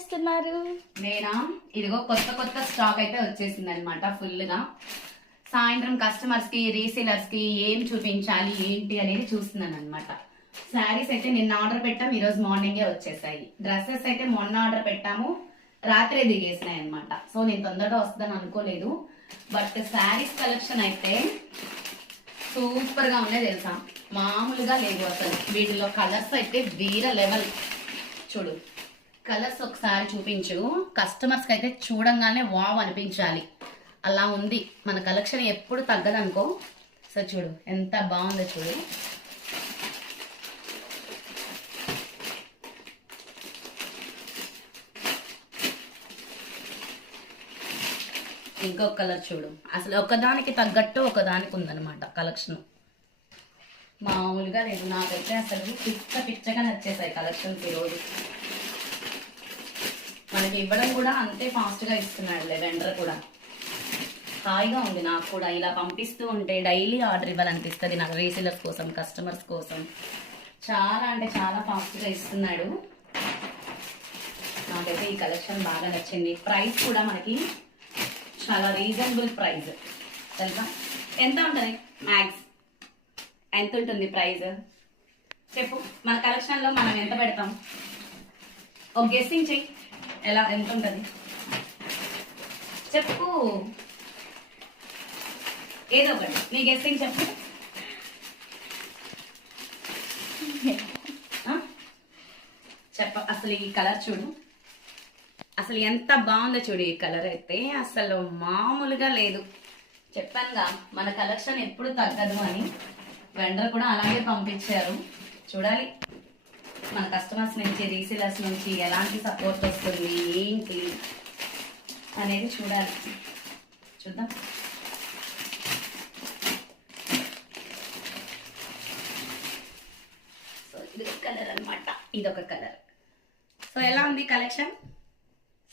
చేస్తున్నారు? నేనా, ఇదిగో కొత్త స్టాక్ అయితే వచ్చేసింది అనమాట ఫుల్ గా. సాయంత్రం కస్టమర్స్ కి రీసేలర్స్ కి ఏం చూపించాలి ఏంటి అనేది చూస్తున్నాను అనమాట. శారీస్ అయితే నిన్న ఆర్డర్ పెట్టాము, ఈ రోజు మార్నింగే వచ్చేసాయి. డ్రెస్సెస్ అయితే మొన్న ఆర్డర్ పెట్టాము, రాత్రే దిగేసినాయి అనమాట. సో నేను తొందరగా వస్తుందని అనుకోలేదు. బట్ శారీస్ కలెక్షన్ అయితే సూపర్ గా ఉన్నాయి తెలుసా, మామూలుగా లేదు అసలు. వీటిలో కలర్స్ అయితే వేరే లెవెల్. చూడు కలర్స్ ఒకసారి చూపించు, కస్టమర్స్ కి అయితే చూడంగానే వావ్ అనిపించాలి, అలా ఉంది మన కలెక్షన్. ఎప్పుడు తగ్గదనుకో. సో చూడు ఎంత బాగుందో చూడు. ఇంకొక కలర్ చూడు, అసలు ఒకదానికి తగ్గట్టు ఒకదానికి ఉందన్నమాట కలెక్షన్. మామూలుగా లేదు, నాకైతే అసలు పిచ్చగా నచ్చేసాయి కలెక్షన్స్ ఈరోజు. మనకి ఇవ్వడం కూడా అంతే ఫాస్ట్ గా ఇస్తున్నాడు వెండర్ కూడా. హాయిగా ఉంది నాకు కూడా, ఇలా పంపిస్తూ ఉంటే డైలీ ఆర్డర్ ఇవ్వాలనిపిస్తుంది నాకు, రీసేలర్స్ కోసం కస్టమర్స్ కోసం. చాలా అంటే చాలా ఫాస్ట్ గా ఇస్తున్నాడు. నాకైతే ఈ కలెక్షన్ బాగా నచ్చింది. ప్రైస్ కూడా మనకి చాలా రీజనబుల్ ప్రైస్ తెలుసా. ఎంత ఉంటుంది మ్యాక్స్, ఎంత ఉంటుంది ప్రైస్ చెప్పు. మన కలెక్షన్ లో మనం ఎంత పెడతాం, ఒక గెస్సింగ్ చెయ్యి. ఎలా, ఎంత ఉంటుంది చెప్పు, ఏదో ఒకటి నీ గెస్సింగ్ చెప్పు. చెప్ప. అసలు ఈ కలర్ చూడు, అసలు ఎంత బాగుందో చూడు. ఈ కలర్ అయితే అసలు మామూలుగా లేదు. చెప్పానుగా మన కలెక్షన్ ఎప్పుడు తగ్గదు అని. వెండర్ కూడా అలాగే పంపించారు. చూడాలి మన కస్టమర్స్ నుంచి రీసేలర్స్ నుంచి ఎలాంటి సపోర్ట్ వస్తుంది ఏంటి అనేది చూడాలి. చూద్దాం. సో ఇది కలర్ అనమాట, ఇదొక కలర్. సో ఎలా ఉంది కలెక్షన్?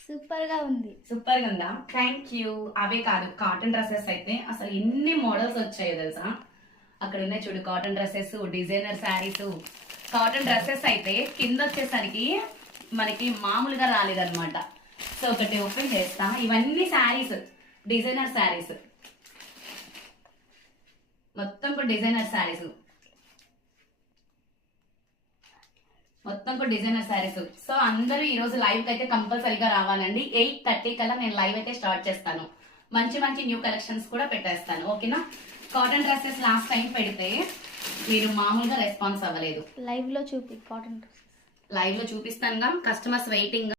సూపర్ గా ఉంది. సూపర్ గా ఉందా? Thank you. అవే కాదు, కాటన్ డ్రెస్సెస్ అయితే అసలు ఎన్ని మోడల్స్ వచ్చాయో తెలుసా. అక్కడ ఉన్నాయి చూడు cotton dresses, designer saris. Cotton dresses అయితే కింద వచ్చేసరికి మనకి మామూలుగా రాలేదన్నమాట. సో ఒకటి ఓపెన్ చేస్తా. ఇవన్నీ శారీస్, డిజైనర్ శారీస్, మొత్తం కూడా డిజైనర్ శారీస్, మొత్తం కూడా డిజైనర్ శారీస్. సో అందరూ ఈ రోజు లైవ్ కి అయితే కంపల్సరీగా రావాలండి. 8:30 కల్లా నేను లైవ్ అయితే స్టార్ట్ చేస్తాను. మంచి మంచి న్యూ కలెక్షన్స్ కూడా పెట్టేస్తాను, ఓకేనా. కాటన్ డ్రెస్సెస్ లాస్ట్ టైం పెడితే మీరు మామూలుగా రెస్పాన్స్ అవ్వలేదు. లైవ్ లో చూపి, కాటన్ డ్రెస్సెస్ లైవ్ లో చూపిస్తానుగా, కస్టమర్స్ వెయిటింగ్.